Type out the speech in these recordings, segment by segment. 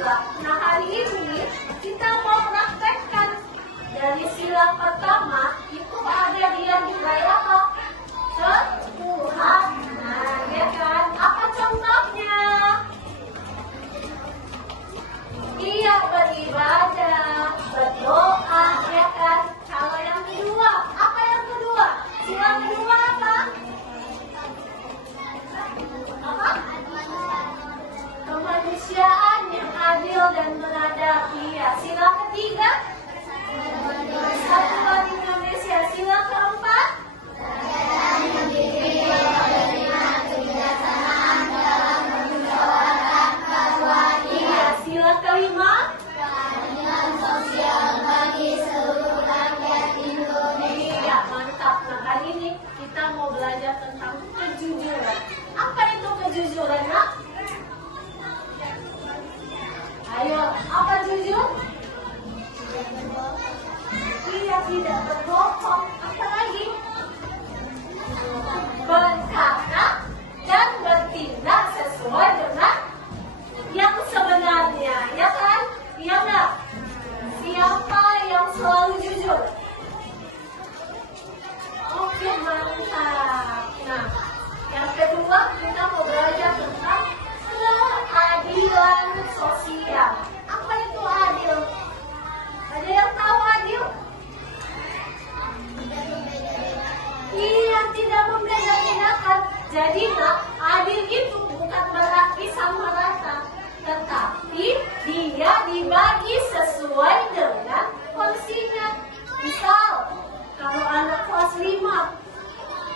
sila. Nah, hari ini kita mau praktekkan dari sila pertama itu ada dia nilai apa? Ketuhanan, ya kan? Apa contohnya? Iya, beribadah, berdoa, ya kan? Kalau yang kedua, apa yang kedua? Sila kedua apa? Apa? Kemanusiaan yang adil dan beradab. Iya. Sila ketiga? Kesatuan Indonesia. Sila keempat? Iya. Sila kelima? Keadilan sosial bagi seluruh rakyat Indonesia. Iya, mantap. Nah, hari ini kita mau belajar tentang kejujuran. Apa itu kejujuran, Nak? Ayo, apa jujur? Iya, tidak berbohong. Apa lagi? Berkata dan bertindak sesuai dengan yang sebenarnya, ya kan? Iya nggak? Siapa yang selalu jujur? Oke, mantap. Nah, yang kedua kita mau belajar tentang keadilan sosial. Apa itu adil? Ada yang tahu adil? Iya, tidak membeda-bedakan. Jadi, Nak, adil itu bukan berarti sama rata, tetapi dia dibagi sesuai dengan porsinya. Misal, kalau anak kelas 5,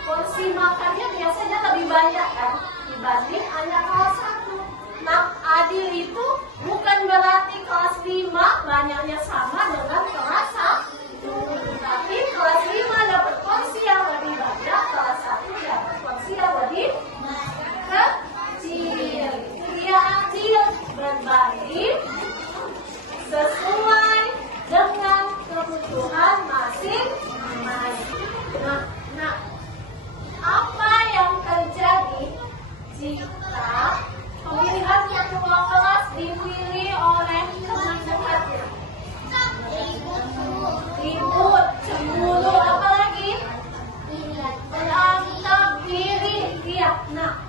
porsi makannya biasanya lebih banyak kan dibanding anak kelas 1. Nah, adil itu bukan berarti kelas 5 banyaknya sama dengan kelas 1. Tapi kelas 5 dapat porsi yang lebih banyak, kelas 1 dapat porsi yang lebih kecil. Dia adil, berbagi sesuai dengan kebutuhan masing-masing. Nah, apa yang terjadi jika pemilihan ketua kelas dipilih oleh teman dekatnya? Ribut, cemburu, apa lagi? Berantem, iri. Iya. Nah,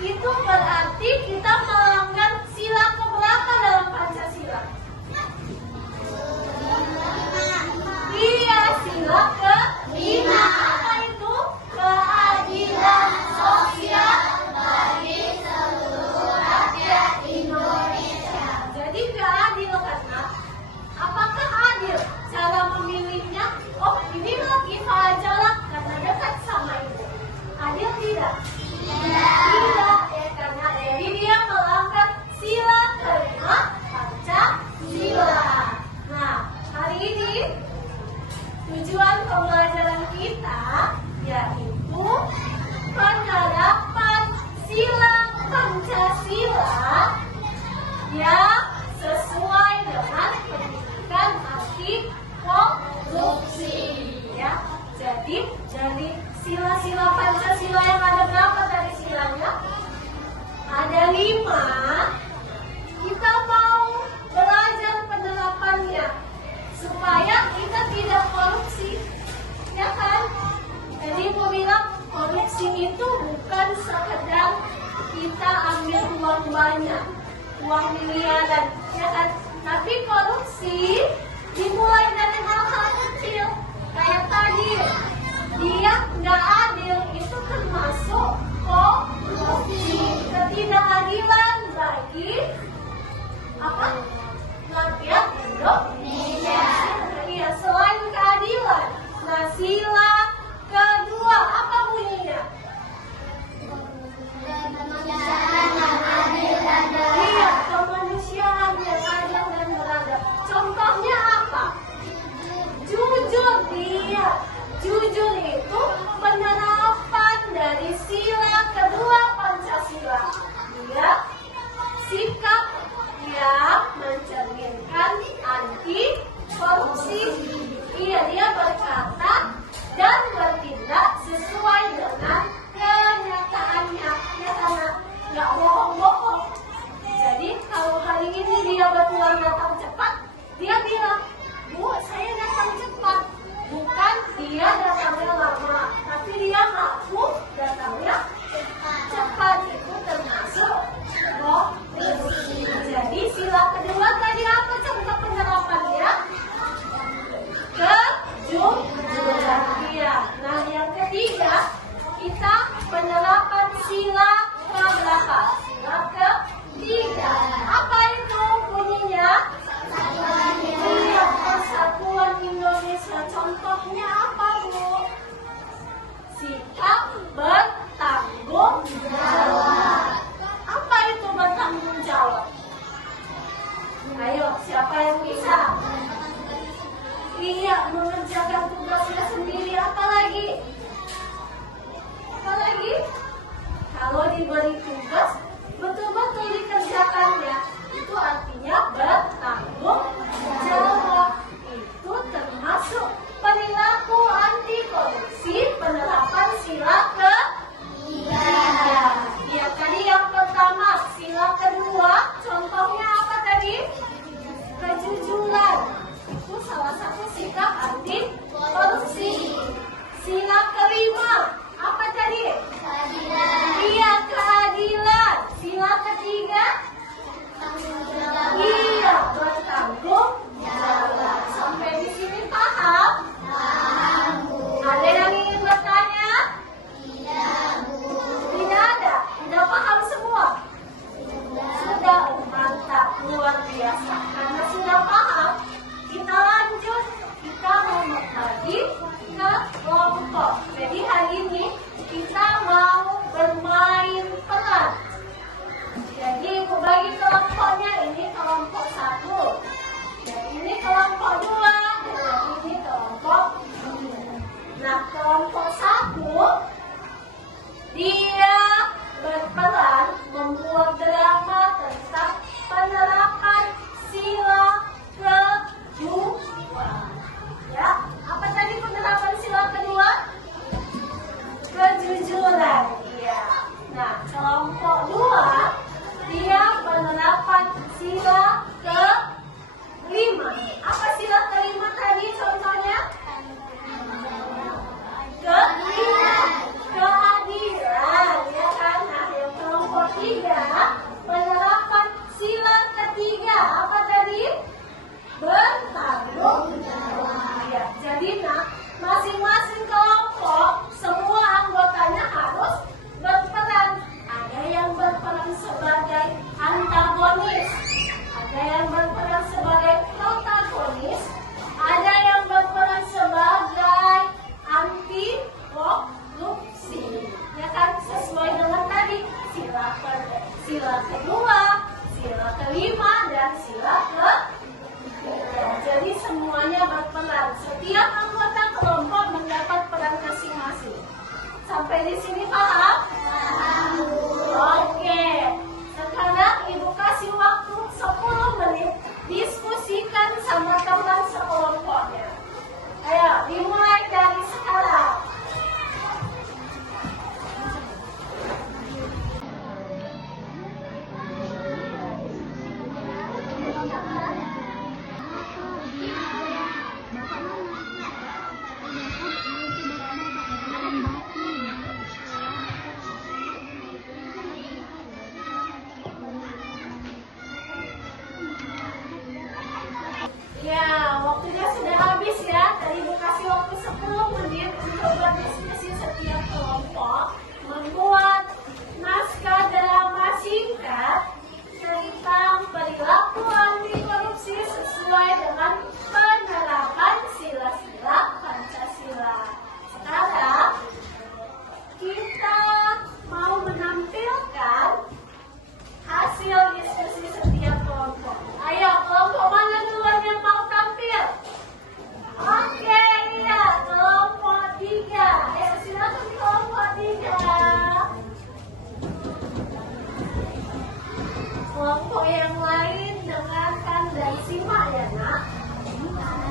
itu berarti kita melanggar sila keberapa dalam Pancasila? Iya, sila ke-5. Apa itu? Keadilan sosial bagi seluruh rakyat Indonesia. Jadi nggak adil kan, Nak? Apakah adil cara memilihnya? Oh, ini lagi Fajalak karena dekat sama ibu. Adil tidak? Tidak, ya, karena jadi dia melanggar sila kelima Pancasila. Nah, hari ini tujuan pembelajaran kita yaitu penerapan sila Pancasila yang sesuai dengan pendidikan anti korupsi, ya. Jadi dari sila-sila Pancasila yang ada berapa dari silanya? Ada 5. Kita mau belajar penerapannya supaya kita tidak korupsi, ya kan? Jadi mau bilang korupsi itu bukan sekedar kita ambil uang banyak, uang miliaran, ya kan? Tapi korupsi dimulai dari hal-hal kecil, kayak tadi dia nggak adil, itu termasuk korupsi. Ketidakadilan bagi apa? Rakyat Indonesia. Iya, selain keadilan, nah sila kedua apa bunyinya? Iya, kemanusiaan yang adil dan beradab. Contohnya apa? Jujur. Dia jujur itu penerapan dari sila kedua Pancasila. Dia sikap yang mencerminkan anti korupsi. Iya, dia berkata dan bertindak sesuai dengan kenyataannya. Ya, karena nggak bohong-bohong. Jadi kalau hari ini dia tidak mengerjakan tugasnya sendiri, apalagi kalau diberi tugas betul-betul dikerjakannya, itu artinya bertanggung jawab. Itu termasuk perilaku anti korupsi, penerapan sila ketiga. Ya, tadi yang pertama, sila kedua, contohnya apa tadi? Kejujuran. Itu salah satu sikap anti korupsi. Sila kelima, apa tadi? Iya, keadilan. Sila ketiga? Iya, bertanggung jawab. Sampai di sini paham? Paham, Bu. Ada yang ingin bertanya? Tidak, Bu. Tidak ada? Sudah paham semua? Sudah, mantap, luar biasa. Karena sudah paham, kita lanjut. Kita mau berbagi ke kelompok. Jadi hari ini kita mau bermain peran. Jadi aku bagi kelompoknya, ini kelompok 1, dan ini kelompok 2, dan ini kelompok 3. Nah, kelompok 1 dia berperan membuat drama tentang penerapan sila kedua. Ya, apa tadi penerapan sila kedua? Kejujuran. Iya. Nah, kelompok 2 dia penerapan sila kelima. Apa sila kelima tadi contohnya? Keadilan, ya kan? Nah, yang kelompok 3 penerapan sila ketiga. Apa tadi? Bertanggung jawab. Ya, jadi masing-masing kelompok semua anggotanya harus berperan. Ada yang berperan sebagai antagonis, ada yang berperan sebagai protagonis, ada yang berperan sebagai anti korupsi. Ya kan, sesuai dengan tadi sila kedua, sila kelima, dan sila ketiga. Jadi semuanya berperan. Setiap anggota kelompok mendapat peran masing-masing. Sampai di sini paham? Paham. Oke. Sekarang Ibu kasih waktu 10 menit diskusikan sama teman sekelompoknya. Ayo, dimulai dari sekarang. Ya, waktunya sudah habis ya. Tadi Ibu kasih waktu 10 menit untuk berdiskusi setiap kelompok, membuat naskah drama singkat tentang perilaku anti korupsi sesuai dengan penerapan sila-sila Pancasila. Sekarang kita mau menampilkan hasil diskusi setiap kelompok. Ayo, kelompok mana duluan yang mau tampil? Oke, iya, kelompok 3. Silakan kelompok 3. Kelompok yang lain dengarkan dan simak ya, Nak.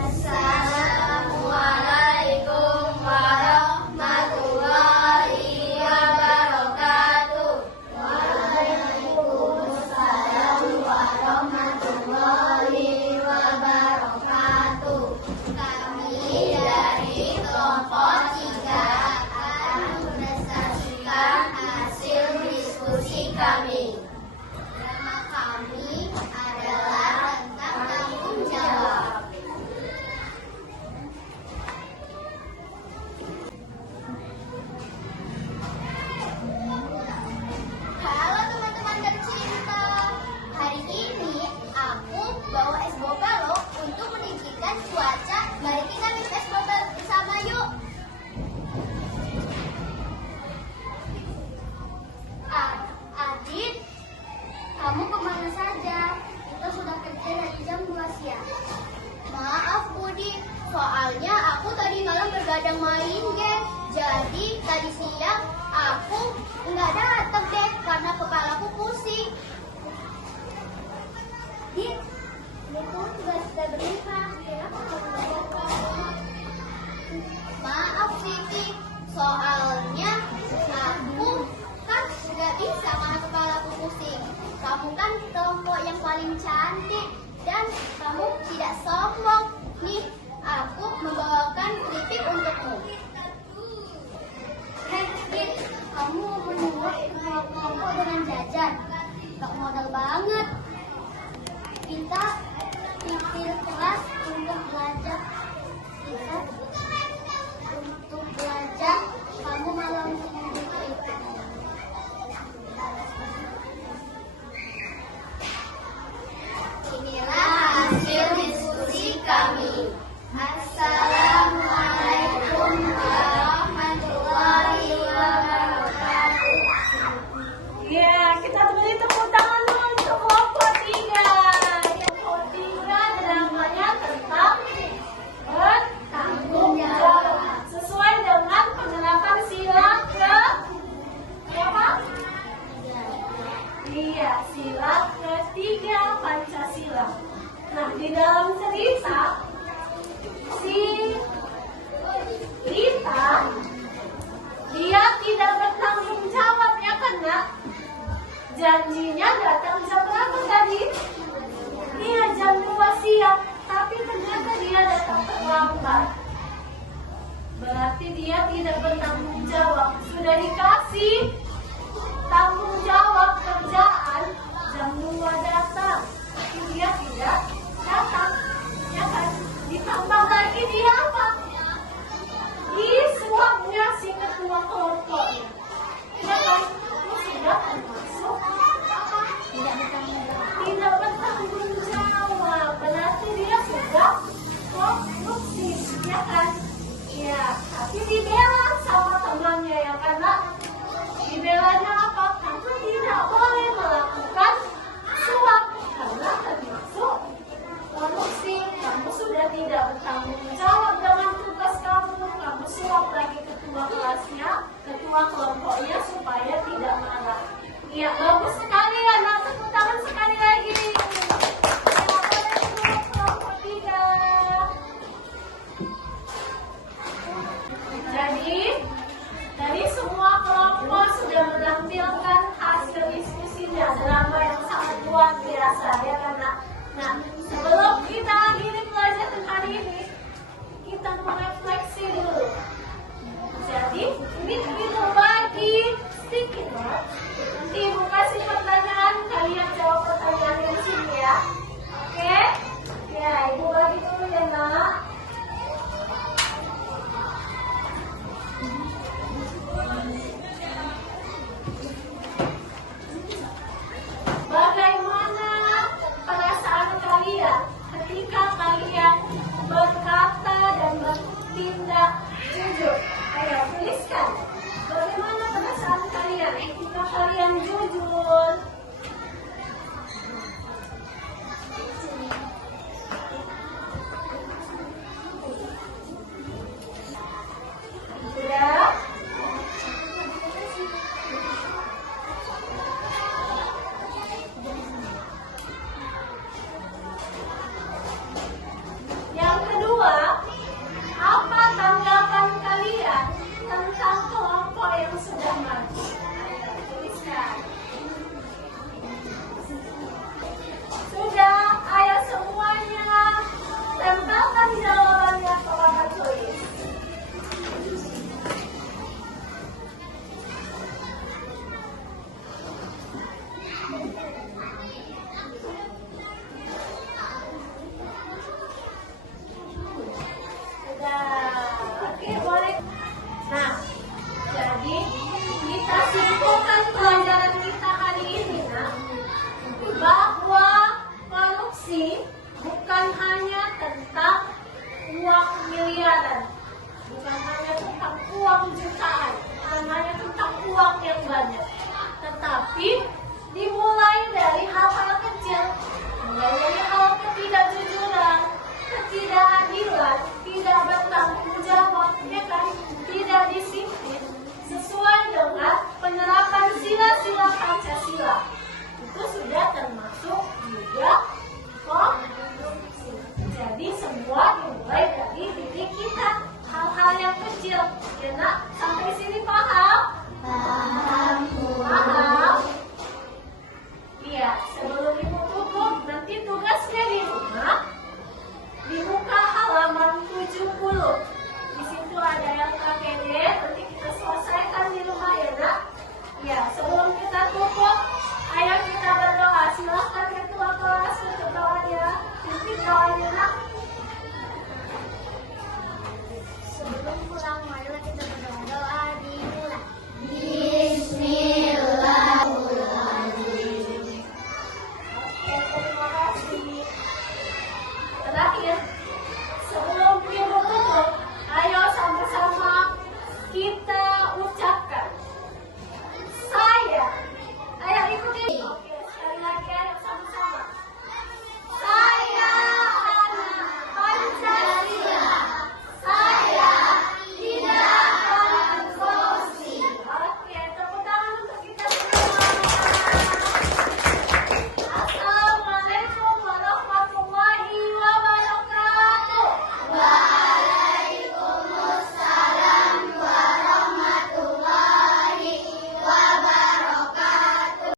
Assalamualaikum warahmatullahi wabarakatuh. Waalaikumsalam warahmatullahi wabarakatuh. Kami dari kelompok 3 akan menyaksikan hasil diskusi kami. Tema kami adalah tentang tanggung jawab. cantik dan kamu tidak sombong. Nih, aku membawakan keripik untukmu. Hei, Dik, kamu menyuruh kelompok dengan jajan. Gak modal banget. Kita pikir keras untuk belajar. Kamu malah menunggu keripik. Inilah hasil diskusi kami. Assalamualaikum warahmatullahi wabarakatuh. Ya, kita beri tepuk tangan dulu untuk kelompok 3. Kelompok 3 namanya tentang bertanggung jawab. Sesuai dengan penerapan sila berapa? Iya, sila ketiga Pancasila. Nah, di dalam cerita si Rita dia tidak bertanggung jawab ya karena janjinya datang jam berapa tadi? Iya, jam 2 siang, tapi ternyata dia datang terlambat. Berarti dia tidak bertanggung jawab. Sudah dikasih tanggung jawab kerjaan jam 2 datang, tapi dia tidak datang, ya kan? Ditambah lagi dia apa? Disuapnya si ketua kelompoknya, ya kan? Itu sudah termasuk apa? Tidak bertanggung jawab. Berarti dia sudah korupsi, ya kan? Ya, tapi dibela sama temannya ya karena dibelanya apa? Karena tidak boleh melakukan suap karena termasuk korupsi. Kamu sudah tidak bertanggung jawab dengan tugas kamu. Kamu suap lagi ketua kelasnya, ketua kelompoknya supaya tidak marah. Iya, bagus sekali ya. Nah, tepuk tangan sekali lagi. Kelompok 3. Jadi semua kelompok sudah menampilkan hasil diskusinya, drama yang sangat luar biasa ya karena. Nah, sebelum kita akhiri pelajaran hari ini, kita merefleksi dulu. Jadi ini kita bagi sticky note. Nanti Ibu kasih pertanyaan, kalian jawab pertanyaan di sini ya. Oke? Ya, Ibu bagi dulu ya nak. Bagaimana perasaan kalian ketika kalian berkata dan bertindak jujur? Ayo tuliskan. Bagaimana perasaan kalian ketika kalian jujur? Sudah? Yang kedua, apa tanggapan kalian tentang kelompok yang sudah maju? Ayo tuliskan. Sudah, ayo semuanya tempelkan jawabannya ke papan tulis. Oke, boleh. Nah, jadi kita simpulkan pelajaran kita hari ini, nah, bahwa korupsi bukan hanya tentang uang miliaran, bukan hanya tentang uang jutaan, bukan hanya tentang uang yang banyak, tetapi dimulai dari hal-hal kecil, mulai dari hal ketidakjujuran, ketidakadilan, tidak bertanggung jawab, ya kan? Tidak disiplin sesuai dengan penerapan sila-sila Pancasila. Itu sudah termasuk juga korupsi. Jadi semua dimulai dari diri kita, hal-hal yang kecil. Ya nak, sampai sini paham? Paham. Paham? Iya, sebelum Ibu tutup, nanti 70. Di situ ada yang KKD, nanti kita selesaikan di rumah ya nak. Ya, sebelum kita tutup, ayo kita